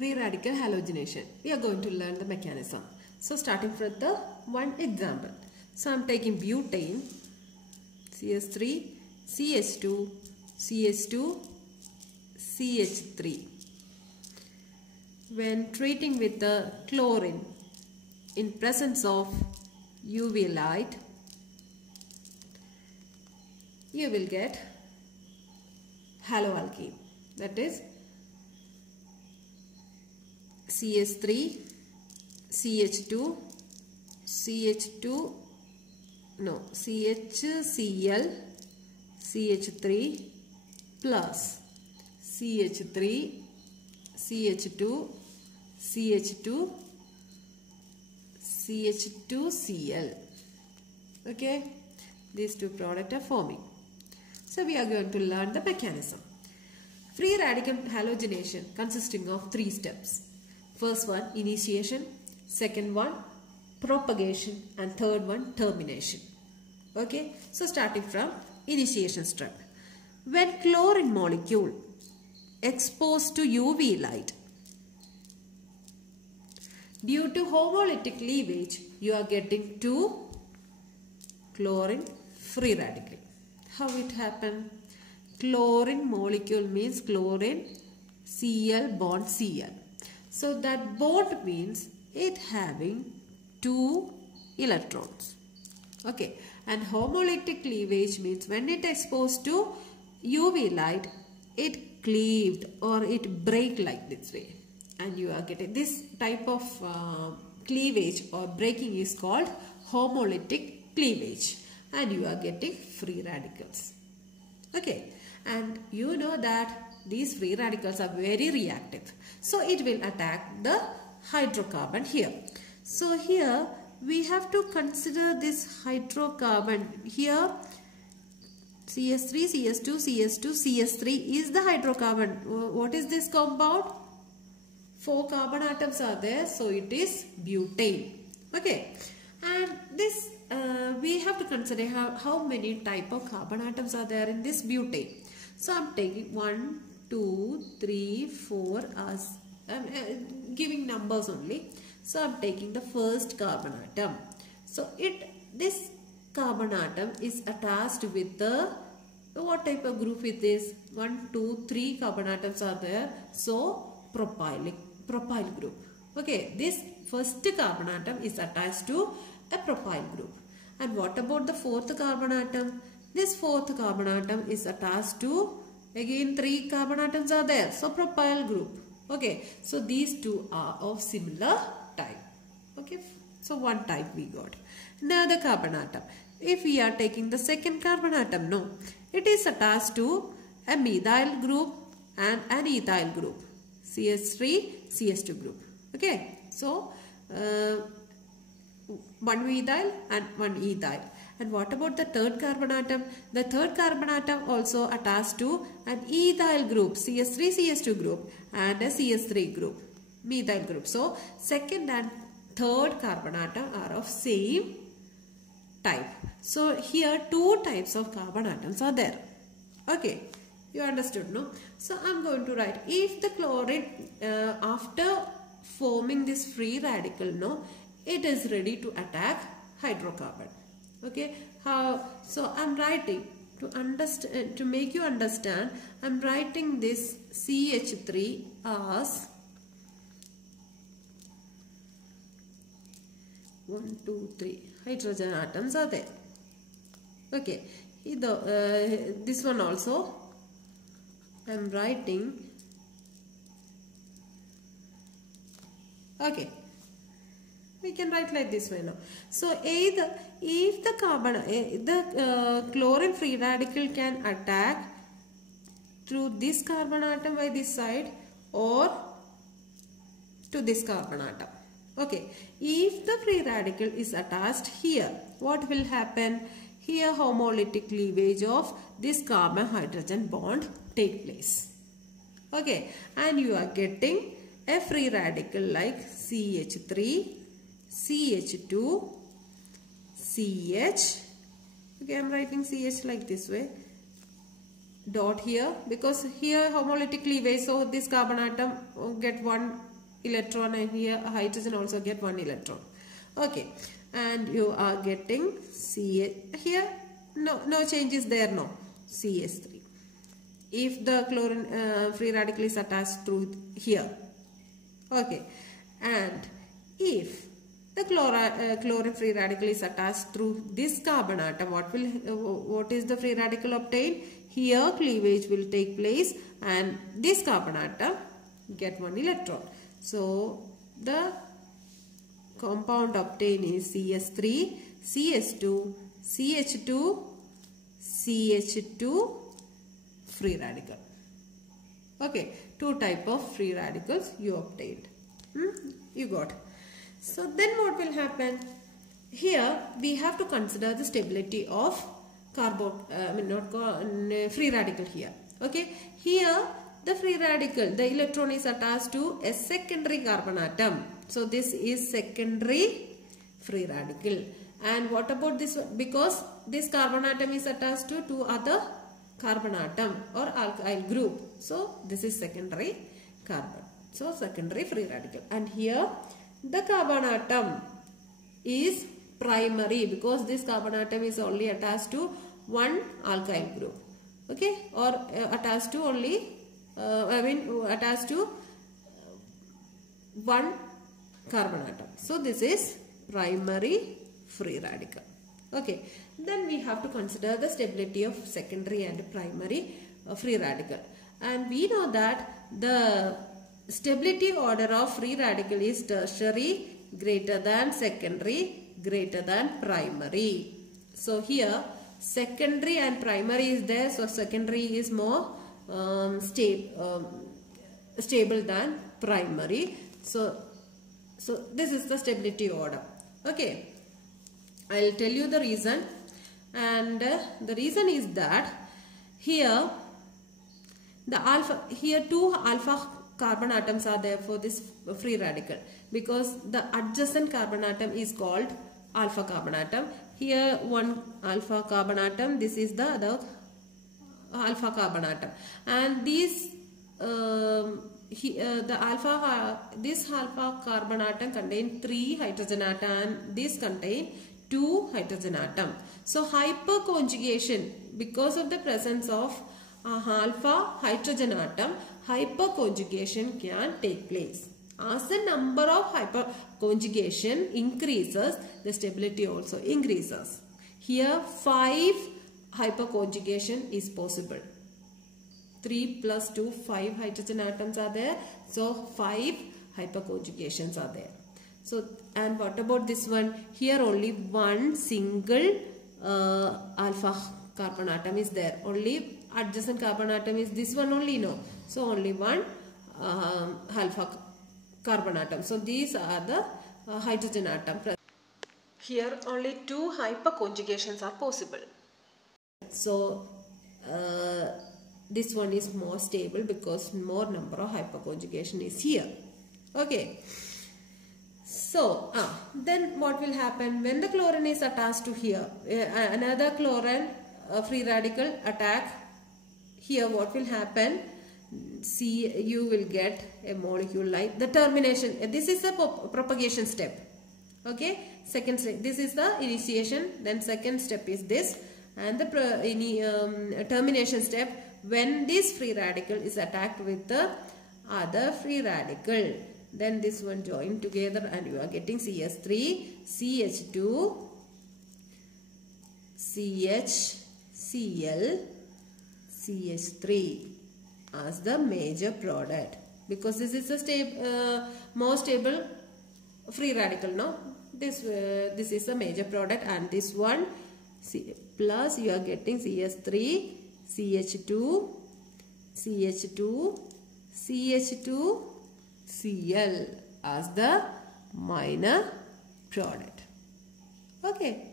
free radical halogenation. We are going to learn the mechanism. So starting from the one example. So I am taking butane, CH3, CH2, CH2, CH3. When treating with the chlorine in presence of UV light, you will get haloalkene, that is CH3, CH2, CH2, no, CHCl, CH3 plus CH3, CH2, CH2, CH2Cl. Okay, these two products are forming. So we are going to learn the mechanism. Free radical halogenation consisting of 3 steps. First one, initiation. Second one, propagation. And third one, termination. Okay, so starting from initiation step. When chlorine molecule exposed to UV light, due to homolytic cleavage, you are getting 2 chlorine free radical. How it happened? Chlorine molecule means chlorine Cl bond Cl. So that bond means it having 2 electrons. Okay, and homolytic cleavage means when it exposed to UV light, it cleaved or it break like this way, and you are getting this type of cleavage or breaking is called homolytic cleavage, and you are getting free radicals. Okay, and you know that these free radicals are very reactive, so it will attack the hydrocarbon here. So here we have to consider this hydrocarbon here. CH3, CH2, CH2, CH3 is the hydrocarbon. What is this compound? 4 carbon atoms are there, so it is butane. Okay, and this we have to consider how many type of carbon atoms are there in this butane. So I am taking 1, 2, 3, 4 as giving numbers only. So I am taking the first carbon atom. So this carbon atom is attached with the, what type of group it is? 1, 2, 3 carbon atoms are there. So propyl group. Okay, this first carbon atom is attached to a propyl group. And what about the fourth carbon atom? This fourth carbon atom is attached to, again 3 carbon atoms are there. So propyl group. Okay, so these two are of similar type. Okay, so one type we got. Another carbon atom. If we are taking the second carbon atom, no, it is attached to a methyl group and an ethyl group. CH3, CH2 group. Okay, so one methyl and one ethyl. And what about the third carbon atom? The third carbon atom also attached to an ethyl group, CH3, CH2 group, and a CH3 group, methyl group. So second and third carbon atom are of same type. So here 2 types of carbon atoms are there. Okay, you understood, no? So I am going to write, if the chlorine after forming this free radical, no, it is ready to attack hydrocarbon. Okay, how? So I am writing to understand, to make you understand, I am writing this CH3 as 1, 2, 3 hydrogen atoms are there. Okay, this one also I am writing. Okay, we can write like this way now. So either if the chlorine free radical can attack through this carbon atom by this side or to this carbon atom. Okay, if the free radical is attached here, what will happen? Here homolytic cleavage of this carbon hydrogen bond take place. Okay, and you are getting a free radical like CH3, CH2, CH. Okay, I am writing CH like this way. Dot here, because here homolytic cleavage, so this carbon atom get one electron, and here hydrogen also get 1 electron. Okay, and you are getting here no change is there, no, CH3. If the chlorine free radical is attached through here, okay, and if the chlorine free radical is attached through this carbon atom, what is the free radical obtained? Here cleavage will take place and this carbon atom get 1 electron. So the compound obtained is CH3, CH2, CH2, CH2 free radical. Okay, 2 type of free radicals you obtained. You got. So then what will happen? Here we have to consider the stability of free radical here. Okay, here the free radical, the electron is attached to a secondary carbon atom. So this is secondary free radical. And what about this one? Because this carbon atom is attached to 2 other carbon atom or alkyl group. So this is secondary carbon. So secondary free radical. And here the carbon atom is primary because this carbon atom is only attached to 1 alkyl group. Okay, or attached to only attached to 1 carbon atom. So this is primary free radical. Okay, then we have to consider the stability of secondary and primary free radical. And we know that the stability order of free radical is tertiary greater than secondary greater than primary. So here secondary and primary is there. So secondary is more stable than primary. So this is the stability order. Okay, I'll tell you the reason. And the reason is that here 2 alpha carbon atoms are there for this free radical because the adjacent carbon atom is called alpha carbon atom. Here 1 alpha carbon atom, this is the other alpha carbon atom, and these this alpha carbon atom contain 3 hydrogen atom and this contain 2 hydrogen atom. So hyperconjugation, because of the presence of alpha hydrogen atom, hyperconjugation can take place. As the number of hyperconjugation increases, the stability also increases. Here 5 hyperconjugation is possible. 3 plus 2, 5 hydrogen atoms are there. So 5 hyperconjugations are there. So, and what about this one? Here only 1 single alpha carbon atom is there. Only adjacent carbon atom is this one only, no. So only 1 alpha carbon atom. So these are the hydrogen atom. Here only 2 hyperconjugations are possible. So this one is more stable because more number of hyperconjugation is here. Okay. So then what will happen when the chlorine is attached to here? Another chlorine free radical attack here. What will happen? See, you will get a molecule like the termination. This is the propagation step. Okay, second step. This is the initiation. Then second step is this, and the termination step. When this free radical is attacked with the other free radical, then this one join together and you are getting CH3, CH2, CHCl, CH3 as the major product, because this is a more stable free radical. No, this is a major product, and this one plus you are getting CH3, CH2, CH2, CH2, Cl as the minor product. Okay.